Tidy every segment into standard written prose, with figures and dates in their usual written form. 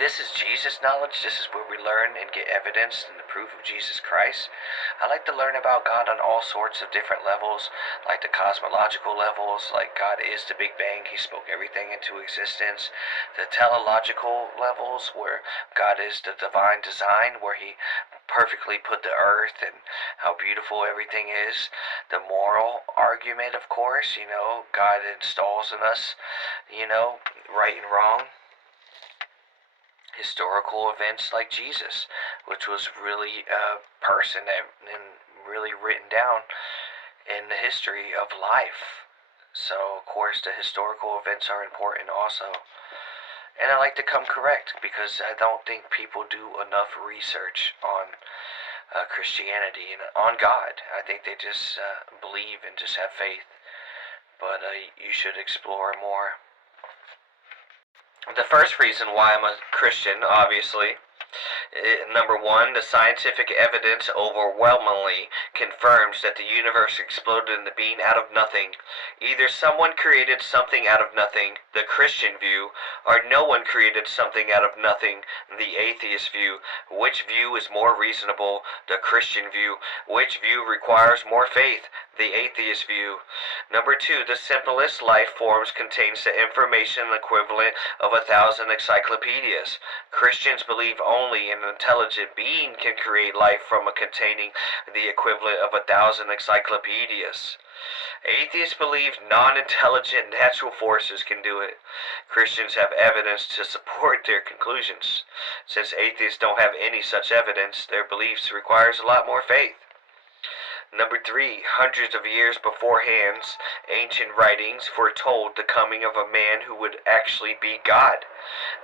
This is Jesus knowledge. This is where we learn and get evidence and the proof of Jesus Christ. I like to learn about God on all sorts of different levels, like the cosmological levels, like God is the Big Bang, He spoke everything into existence. The teleological levels, where God is the divine design, where He perfectly put the earth and how beautiful everything is. The moral argument, of course, God installs in us, right and wrong. Historical events like Jesus, which was really a person that and really written down in the history of life. So, of course, the historical events are important also. And I like to come correct because I don't think people do enough research on Christianity and on God. I think they just believe and just have faith. But you should explore more. The first reason why I'm a Christian, obviously, number one, the scientific evidence overwhelmingly confirms that the universe exploded into being out of nothing. Either someone created something out of nothing, the Christian view, or no one created something out of nothing, the atheist view. Which view is more reasonable? The Christian view. Which view requires more faith? The atheist view. Number two, the simplest life forms contains the information equivalent of 1,000 encyclopedias. Christians believe only an intelligent being can create life from containing the equivalent of 1,000 encyclopedias. Atheists believe non-intelligent natural forces can do it. Christians have evidence to support their conclusions. Since atheists don't have any such evidence, their beliefs requires a lot more faith. Number three, hundreds of years beforehand, ancient writings foretold the coming of a man who would actually be God.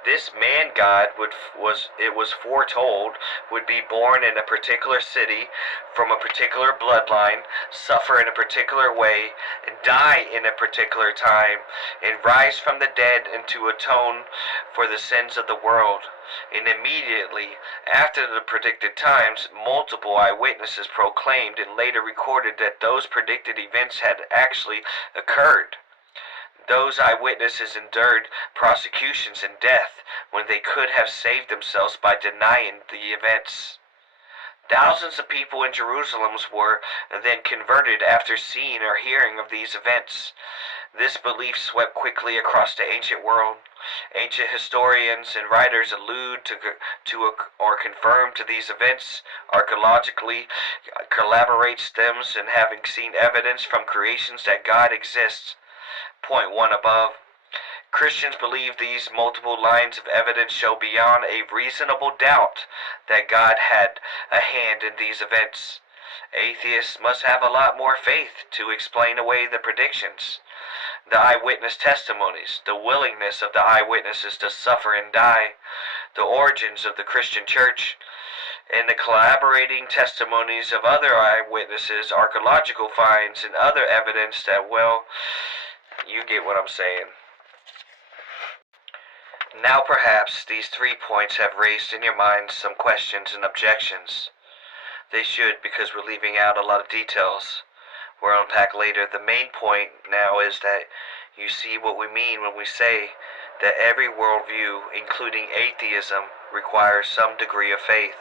This man God was foretold would be born in a particular city, from a particular bloodline, suffer in a particular way, and die in a particular time, and rise from the dead and to atone for the sins of the world. And immediately after the predicted times, multiple eyewitnesses proclaimed and later recorded that those predicted events had actually occurred. Those eyewitnesses endured prosecutions and death when they could have saved themselves by denying the events. Thousands of people in Jerusalem were then converted after seeing or hearing of these events. This belief swept quickly across the ancient world. Ancient historians and writers allude to or confirm to these events. Archaeologically, collaborate stems in having seen evidence from creations that God exists. Point 1 above. Christians believe these multiple lines of evidence show beyond a reasonable doubt that God had a hand in these events. Atheists must have a lot more faith to explain away the predictions. The eyewitness testimonies, the willingness of the eyewitnesses to suffer and die, the origins of the Christian church, and the collaborating testimonies of other eyewitnesses, archaeological finds, and other evidence that, well, you get what I'm saying. Now perhaps these 3 points have raised in your mind some questions and objections. They should, because we're leaving out a lot of details. We'll unpack later. The main point now is that you see what we mean when we say that every worldview, including atheism, requires some degree of faith.